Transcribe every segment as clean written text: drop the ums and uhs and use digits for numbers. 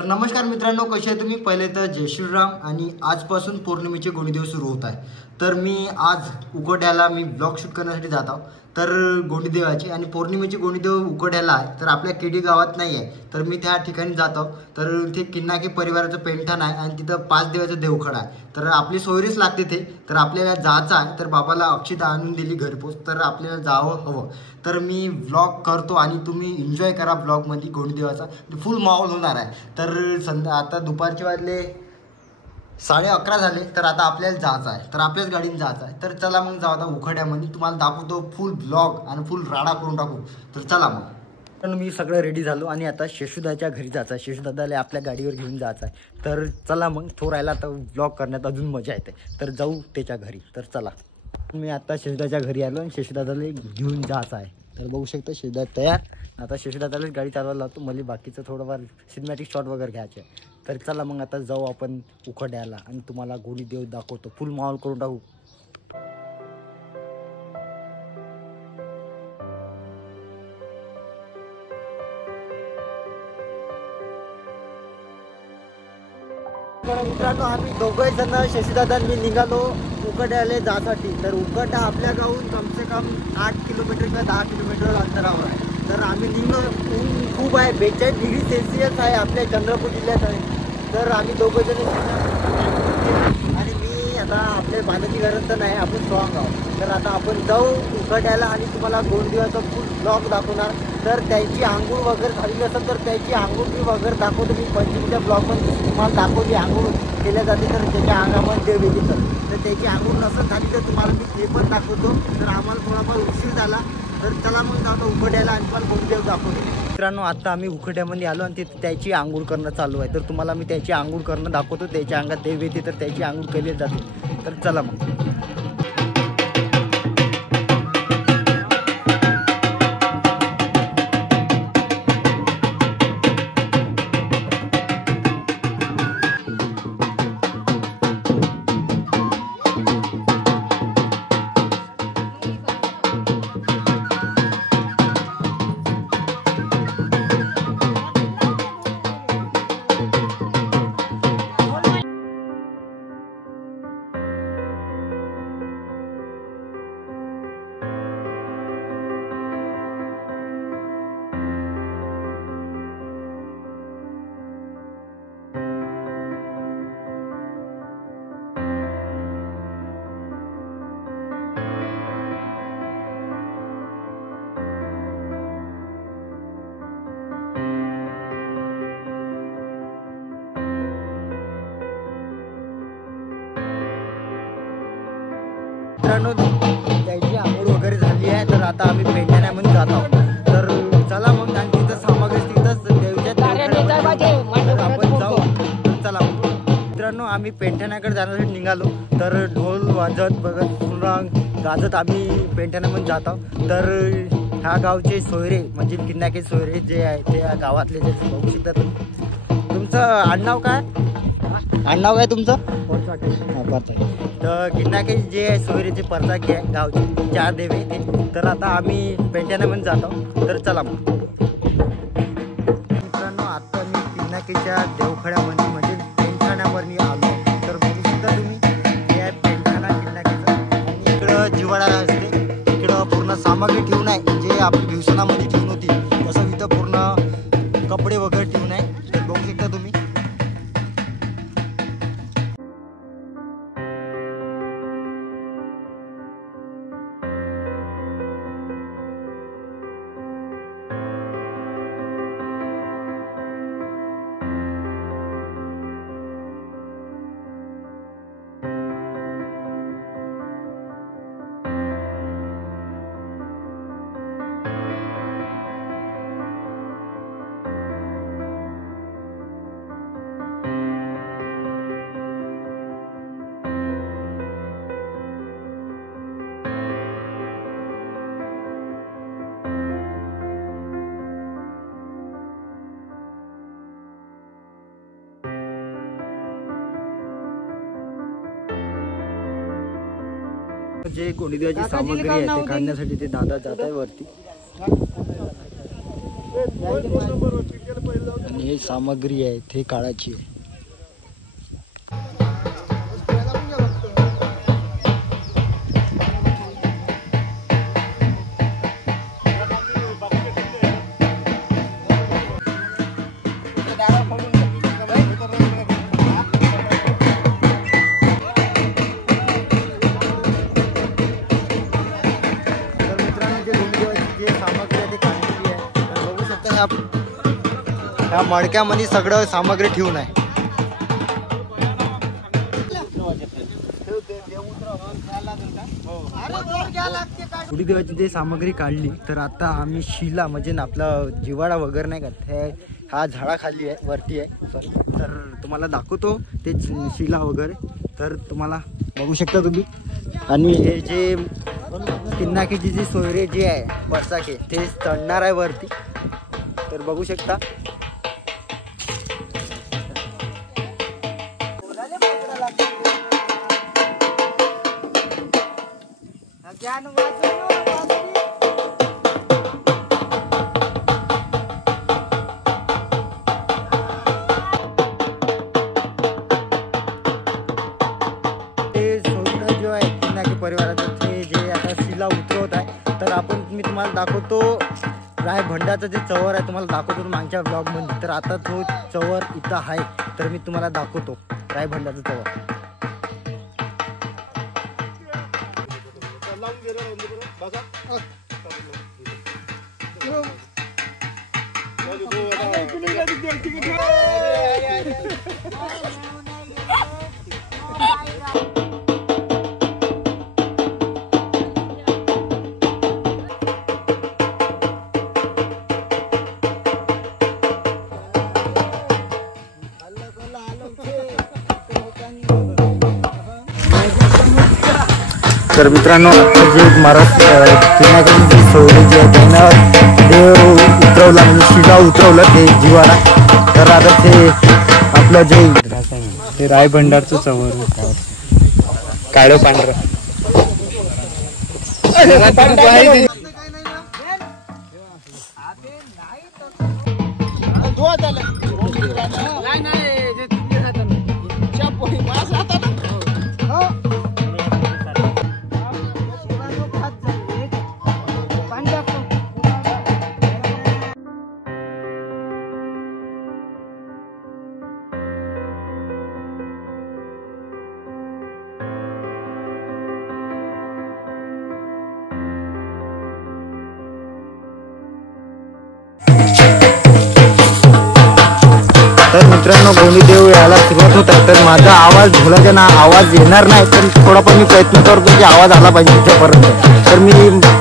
तर नमस्कार मित्रांनो, कसे आहे तुम्ही? पहिले तर जय श्रीराम. आणि आजपासून पौर्णिमेचे गोंडीदेव सुरू होत आहे. तर मी आज उकोड्याला ब्लॉग शूट करण्यासाठी जात आहो. तर गोंडीदेवाची आणि पौर्णिमेची गोंडीदेव उकोड्याला आहे, तर आपल्या केडी गावात नाही आहे. तर मी त्या ठिकाणी जात आहो. तर ते किन्नाके परिवाराचं पेंठाण आहे आणि तिथं 5 देवाचं देवखड आहे. तर आपली सोयरीच लागते ते. तर आपल्याला जायचं आहे. तर बाबाला अक्षता आणून दिली घरपोच, तर आपल्याला जावं हवं. तर मी व्लॉग करतो आणि तुम्ही एन्जॉय करा व्लॉगमध्ये. गोंडीदेवाचा फुल माहोल होणार आहे. तर आता दुपारचे वाजले 11:30 झाले. तर आता आपल्याला जायचं आहे. तर आपल्याच गाडीने जायचं आहे. तर चला मग जाऊ आता उखड्यामध्ये. तुम्हाला दाखवतो फुल ब्लॉग आणि फुल राडा करून टाकू. तर चला मग. पण मी सगळं रेडी झालो आणि आता शेषूदाच्या घरी जायचं आहे. शेषूदादाला आपल्या गाडीवर घेऊन जायचं आहे. तर चला मग, तो राहिला तर ब्लॉग करण्यात अजून मजा येते. तर जाऊ त्याच्या घरी. तर चला, मी आता शेषूदाच्या घरी आलो आणि शेषूदादाला घेऊन जायचं आहे. तर बघू शकता शेषूदादा तयार. आता शेषूदादालाच गाडी चालवायला लावतो. मला बाकीचं थोडंफार सिनेमॅटिक शॉट वगैरे घ्यायचे. तर चला मग आता जाऊ आपण उखड्याला आणि तुम्हाला गोंडीदेव दाखवतो. फुल माहोल करून टाकू. मित्रांनो, आम्ही दोघंही जण शशीदादा मी निघालो उकड्याला जासाठी. तर उकड आपल्या गावून कमसे कम 8 किलोमीटर किंवा 10 किलोमीटर अंतरावर आहे. तर आम्ही निघलो. ऊन खूप आहे, 42 डिग्री सेल्सिअस आहे आपल्या चंद्रपूर जिल्ह्यात आहे. तर आम्ही दोघं जण आणि मी आता आपल्या बालाजी घरात तर नाही, आपण स्ट्रॉंग आहोत. तर आता आपण जाऊ उकड्याला आणि तुम्हाला गोंडीदेवाचा फुल ब्लॉग दाखवणार. तर त्याची आंघोळ वगैरे झालेली असेल तर त्याची आंघोळ मी वगैरे दाखवतो. मी पंचमीच्या ब्लॉगमध्ये तुम्हाला दाखवली आंघोळ केल्या जाते. तर त्याच्या अंगामध्ये देव येते. तर त्याची आंघोळ नसेल झाली तर तुम्हाला मी ते पण दाखवतो. तर आम्हाला थोडाफार उशीर झाला. तर चला मग जातो उखड्याला आणि तुम्हाला गोंडीदेव दाखवतो. मित्रांनो, आता आम्ही उखड्यामध्ये आलो आणि त्याची आंघोळ करणं चालू आहे. तर तुम्हाला मी त्याची आंघोळ करणं दाखवतो. त्याच्या अंगात देव येते तर त्याची आंघोळ केली जाते. तर चला मग. मित्रांनो, त्याची आंघोळ वगैरे झाली आहे. तर आता आम्ही पेंढाण्यामध्ये जात आहोत. तर चला मग, आणि तिथं सामग्री तिथंच देवीच्या आपण जाऊ. चला मित्रांनो, आम्ही पेंढाण्याकडे जाण्यासाठी निघालो. तर ढोल वाजत बघत पुन्हा गाजत आम्ही पेंढाण्यामध्ये जात आहोत. तर ह्या गावचे सोयरे म्हणजे किन्नाके सोयरे जे आहे ते या गावातले जे बघू शकता तुम्ही. तुमचं आडनाव काय? आडनाव काय तुमचं? तर किन्नाके जे आहे सोयरेचे परचाकी आहे गावचे 4 देव आहे ते. तर आता आम्ही पेंढाण्यामध्ये जात आहोत. तर चला मग. मित्रांनो, आता मी किन्नाकेच्या देवखड्यामध्ये म्हणजे पेंढाण्यावर मी आलो. तर बघू शकता तुम्ही, हे आहे पेंढाणा किन्नाकेचं. आणि इकडं जिवाळा असते. इकडं पूर्ण सामग्री ठेवून आहे जे आपली भीवसनामध्ये ठेवून होती. तसं इथं पूर्ण कपडे वगैरे ठेवून आहे. तर बघू शकता तुम्ही. जे गोंडीदेवाची सामग्री आहे ते काढण्यासाठी ते दादा जात आहे वरती. आणि हे सामग्री आहे ते काळाची आहे. ह्या मडक्यामध्ये सगळं सामग्री ठेवून आहे. गुढीदेवाची जे सामग्री काढली तर आता आम्ही शिला म्हणजे आपला जिवाळा वगैरे नाही का हा झाडाखाली आहे वरती आहे तर तुम्हाला दाखवतो ते शिला वगैरे तर तुम्हाला बघू शकता तुम्ही. आणि हे जे पिन्नाकीची जी सोयरे जी आहे बरसाके ते चढणार आहे वरती तर बघू शकता. परिवाराचं ते जे आता शिला उतरवत आहे तर आपण मी तुम्हाला दाखवतो रायभंडाचं जे चवर आहे तुम्हाला दाखवतो मागच्या ब्लॉगमध्ये. तर आता तो चवर इथं आहे तर मी तुम्हाला दाखवतो रायभंडाचं चवर. तर मित्रांनो जे महाराष्ट्र पिण्याची सोयरी जी आहे त्यांना देव उतरवला म्हणजे शिला उतरवलं ते जिवाळा. तर आता ते आपलं जे ते रायभंडारचं चवर काळं पांढरं तर मित्रांनो गोंडीदेव यायला सुरुवात होत आहे तर माझा आवाज ढोलाचा ना आवाज येणार नाही पण थोडा पण मी प्रयत्न करतो की आवाज आला पाहिजे तिच्यापर्यंत. तर मी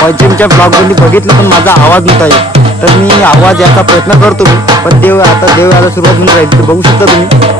पैचिमच्या ब्लॉगमध्ये बघितलं पण माझा आवाज नव्हता येत तर मी आवाज याचा प्रयत्न करतो मी पण देव यायला सुरुवात होऊन राहील तर बघू शकता तुम्ही.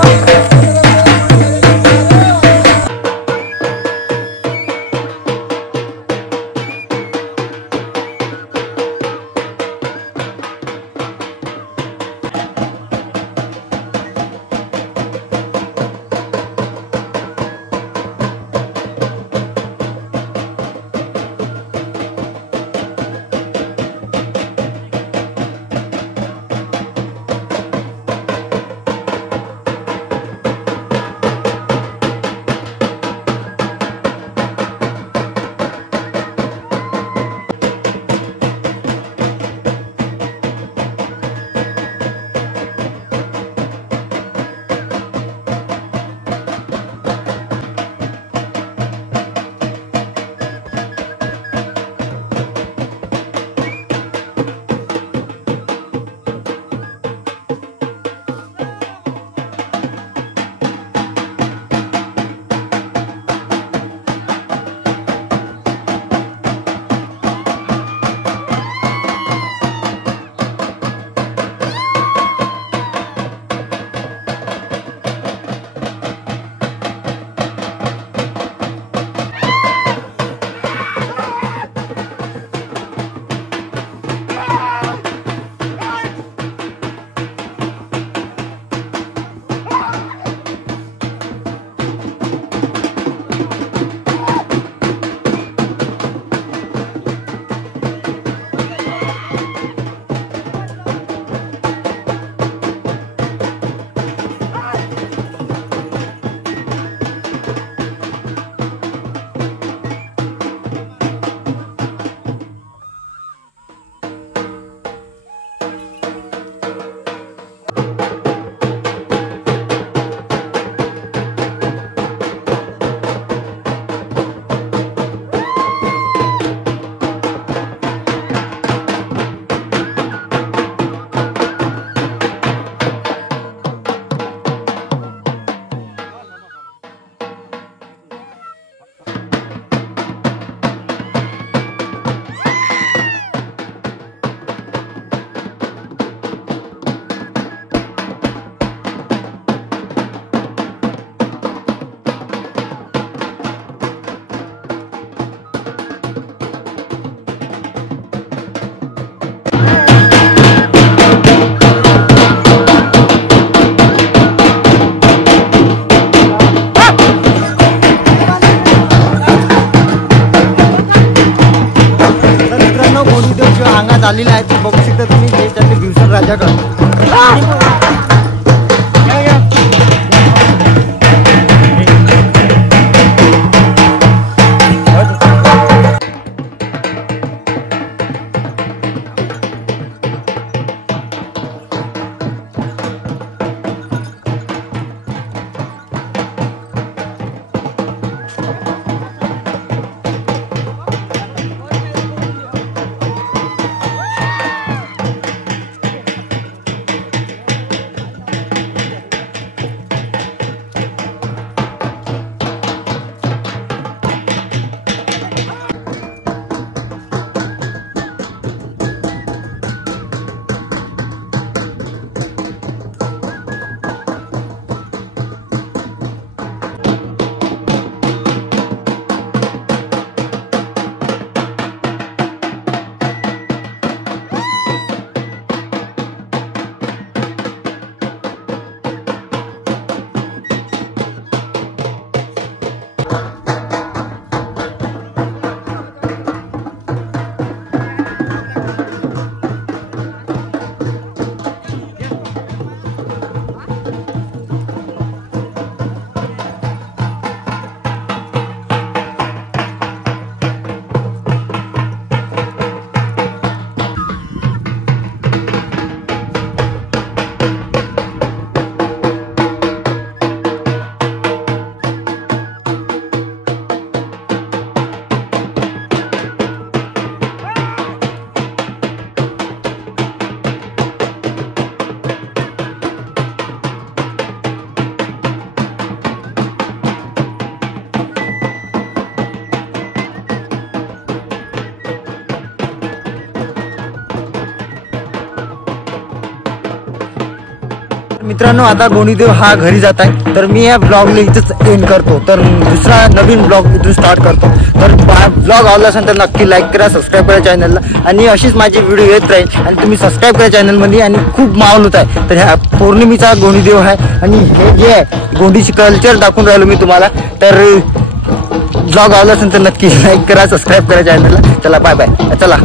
आज आलेले आहेत ते बघू शकता तुम्ही, हे त्यांनी भिवसन राजाकडे मित्रांनो, आता गोणीदेव हा घरी जात आहे, तर मी या ब्लॉगला इथंच एंड करतो. तर दुसरा नवीन ब्लॉग इथून स्टार्ट करतो. तर ब्लॉग आवडला असेल तर नक्की लाईक करा, सबस्क्राईब करा चॅनलला, आणि अशीच माझी व्हिडिओ येत राहील. आणि तुम्ही सबस्क्राईब करा चॅनलमध्ये. आणि खूप माहोल होत आहे. तर ह्या पौर्णिमेचा गोणीदेव आहे, आणि हे जे आहे गोंडीची कल्चर दाखवून राहिलो मी तुम्हाला. तर ब्लॉग आवडला असेल तर नक्की लाईक करा, सबस्क्राईब करा चॅनलला. चला बाय बाय. चला.